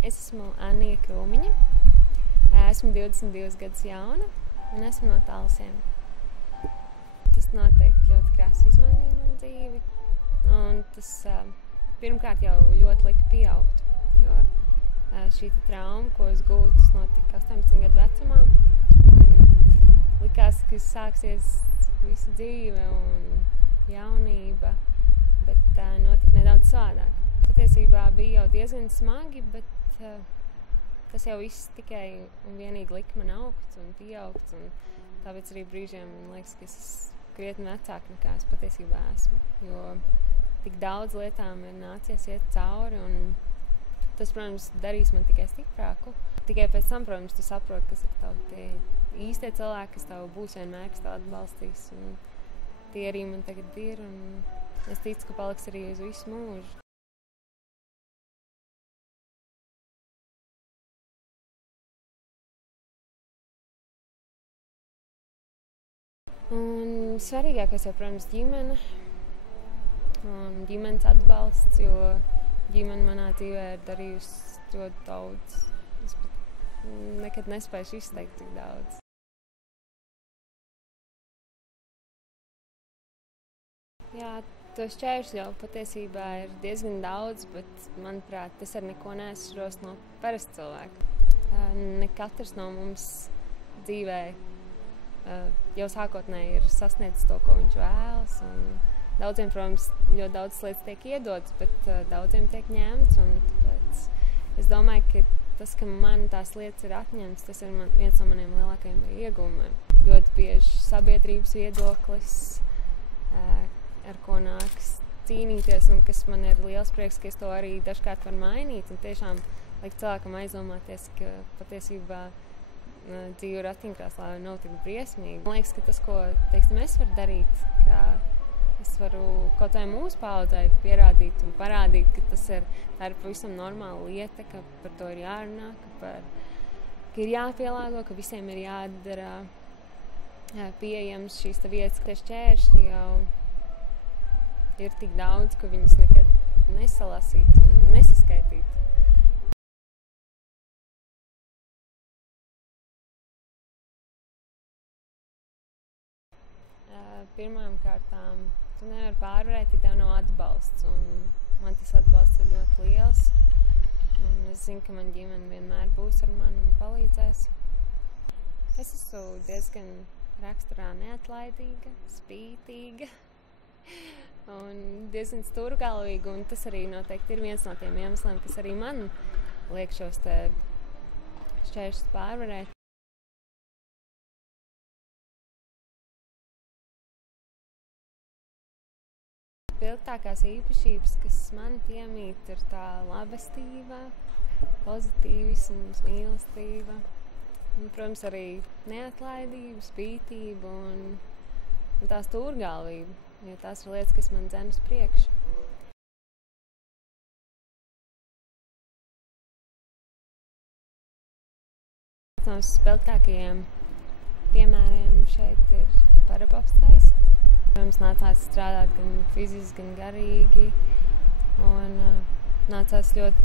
Es esmu Annija Krūmiņa, esmu 22 gadus jauna un esmu no Talsiem. Tas noteikti ļoti krasi izmainīja manu dzīvi, un tas pirmkārt jau ļoti lika pieaugt, jo šī trauma, ko es gūtu, tas notika 18 gadu vecumā. Likās, ka sāksies visa dzīve un jaunība, bet notika nedaudz savādāk. Patiesībā bija jau diezgan smagi, bet tas jau viss tikai un vienīgi lika man augt un pieaugt, un tāpēc arī brīžiem man liekas, ka es esmu krietni vecāka nekā es patiesībā esmu, jo tik daudz lietām ir nācies iet cauri, un tas, protams, darīs man tikai stiprāku. Tikai pēc tam, protams, tu saproti, kas ir tavi tie īstie cilvēki, kas tev būs vienmēr, kas tev atbalstīs, un tie arī man tagad ir, un es ticu, ka paliks arī uz visu mūžu. Un svarīgākais jau, protams, ģimene un ģimenes atbalsts, jo ģimene manā dzīvē ir darījusi ļoti daudz. Es pat nekad nespēju izteikt tik daudz. Jā, to šķēršļu jau patiesībā ir diezgan daudz, bet, manuprāt, tas ar neko neatšķiros no parasta cilvēka. Ne katrs no mums dzīvē jau sākotnēji ir sasniedzis to, ko viņš vēlas. Daudziem, protams, ļoti daudz lietas tiek iedotas, bet daudziem tiek ņemts. Tāpēc es domāju, ka tas, ka man tās lietas ir atņemts, tas ir viens no maniem lielākajiem ieguvumiem. Ļoti bieži sabiedrības viedoklis, ar ko nāks cīnīties, un kas man ir liels prieks, ka es to arī dažkārt varu mainīt. Un tiešām liek cilvēkam aizdomāties, ka patiesībā dzīve ratiņkrēslā nav tik briesmīga. Man liekas, ka tas, ko, teiksim, es varu darīt, ka es varu kaut vai mūsu paudzei pierādīt un parādīt, ka tā ir pavisam normāla lieta, ka par to ir jārunā, ka ir jāpielāgo, ka visiem ir jādara pieejams šīs vietas, ka šķēršļi jau ir tik daudz, ka viņas nekad nesalasīt un nesaskaitīt. Pirmām kārtām tu nevari pārvarēt, ja tev nav atbalsts, un man tas atbalsts ir ļoti liels. Un es zinu, ka man ģimene vienmēr būs ar mani un palīdzēs. Es esmu diezgan raksturā neatlaidīga, spītīga un diezgan stūrgalvīga, un tas arī noteikti ir viens no tiem iemesliem, kas arī man liek šos šķēršļus pārvarēt. Spilgtākās īpašības, kas man piemīt, ir tā labestība, pozitīvisms, mīlestība. Un, protams, arī neatlaidība, spītība un tā stūrgalvība, jo tās ir lietas, kas man dzen uz priekšu. No spilgtākajiem piemēriem šeit ir parabobslejs. Protams, nācās strādāt gan fiziski, gan garīgi, un nācās ļoti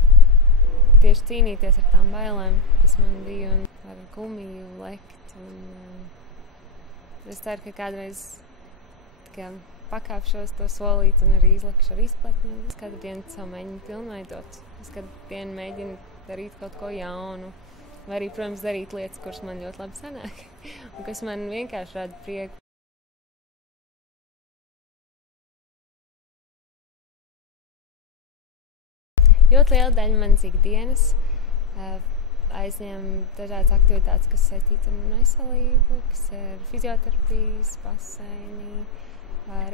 tieši cīnīties ar tām bailēm, kas man bija, un ar gumiju lekt. Es ceru, ka kādreiz pakāpšos to solīt un arī izlekšu ar izpletni. Es katru dienu sev mēģinu pilnveidot. Es katru dienu mēģinu darīt kaut ko jaunu, vai arī, protams, darīt lietas, kuras man ļoti labi sanāk, un kas man vienkārši rada prieku. Ļoti liela daļa manas ikdienas aizņem dažādas aktivitātes, kas saistītas ar veselību, kas ir fizioterapijas, baseini,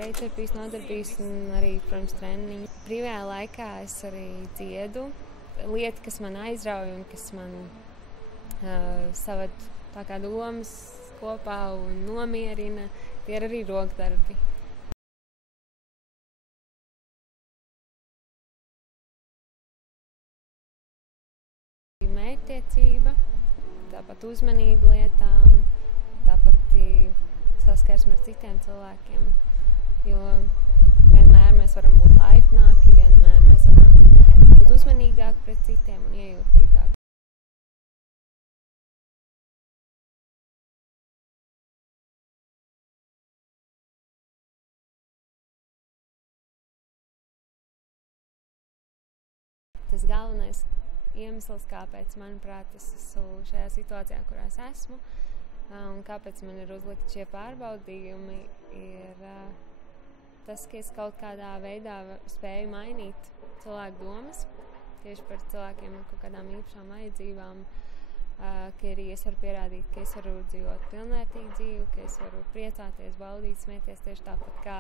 reiterapijas nodarbības un arī, protams, treniņi. Brīvajā laikā es arī dziedu. Lieta, kas man aizrauj un kas man saved tā kā domas kopā un nomierina, tie ir arī rokdarbi. Mērķtiecība, tāpat uzmanība lietām, tāpat saskarsme ar citiem cilvēkiem, jo vienmēr mēs varam būt laipnāki, vienmēr mēs varam būt uzmanīgāki pret citiem un iejūtīgāk. Tas galvenais iemesls, kāpēc, manuprāt, es esmu šajā situācijā, kurā es esmu, un kāpēc man ir uzlikti šie pārbaudījumi, ir tas, ka es kaut kādā veidā spēju mainīt cilvēku domas, tieši par cilvēkiem ar kaut kādām īpašām vajadzībām, ka arī es varu pierādīt, ka es varu dzīvot pilnvērtīgu dzīvi, ka es varu priecāties, baudīt, smieties tieši tāpat kā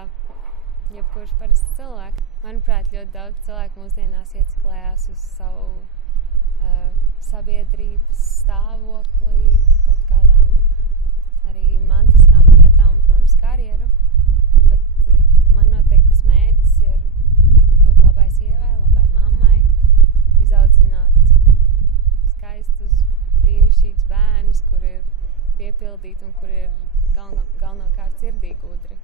jebkurš parasts cilvēks. Manuprāt, ļoti daudz cilvēku mūsdienās ieciklējās uz savu sabiedrības stāvokli, kaut kādām arī mantiskām lietām, protams, karjeru. Bet man noteikti tas mērķis ir būt labai sievai, labai mammai, izaudzināt skaistus, brīnišķīgus bērnus, kur ir piepildīti un kur ir galvenokārt sirdī gudri.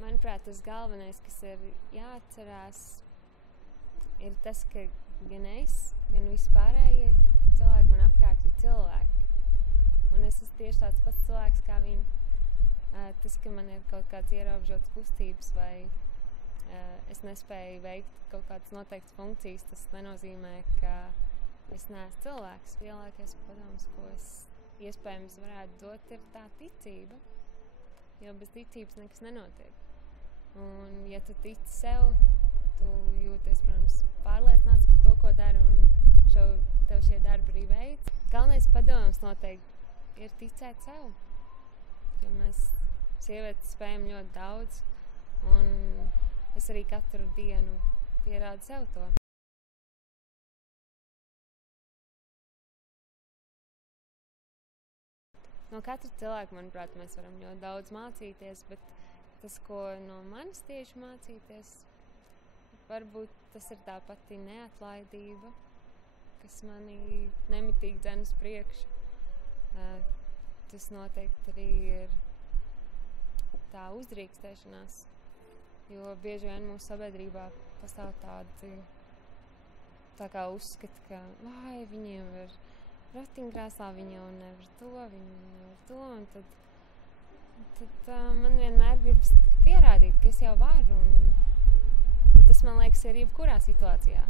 Manuprāt, tas galvenais, kas ir jāatcerās, ir tas, ka gan es, gan vispārējie cilvēki man apkārt ir cilvēki. Un es esmu tieši tāds pats cilvēks kā viņi. Tas, ka man ir kaut kāds ierobežots kustības vai es nespēju veikt kaut kādas noteiktas funkcijas, tas nenozīmē, ka es neesmu cilvēks. Lielākais padoms, ko es iespējams varētu dot, ir tā ticība. Jo bez ticības nekas nenotiek. Un, ja tu tici sev, tu jūties, protams, pārliecināts par to, ko dari, un tev šie darbi arī veids. Galvenais padoms noteikti ir ticēt sev. Jo mēs sievietes spējam ļoti daudz, un es arī katru dienu pierādu sev to. No katra cilvēka, manuprāt, mēs varam ļoti daudz mācīties, bet tas, ko no manis tieši mācīties, varbūt tas ir tā pati neatlaidība, kas mani nemitīgi dzen uz priekšu. Tas noteikti arī ir tā uzdrīkstēšanās, jo bieži vien mūsu sabiedrībā pastāv tā kā uzskata, ka vai viņiem ir ratiņkrēslā, viņi jau nevar to, un tad man vienmēr gribas pierādīt, ka es jau varu, un tas, man liekas, ir jebkurā situācijā.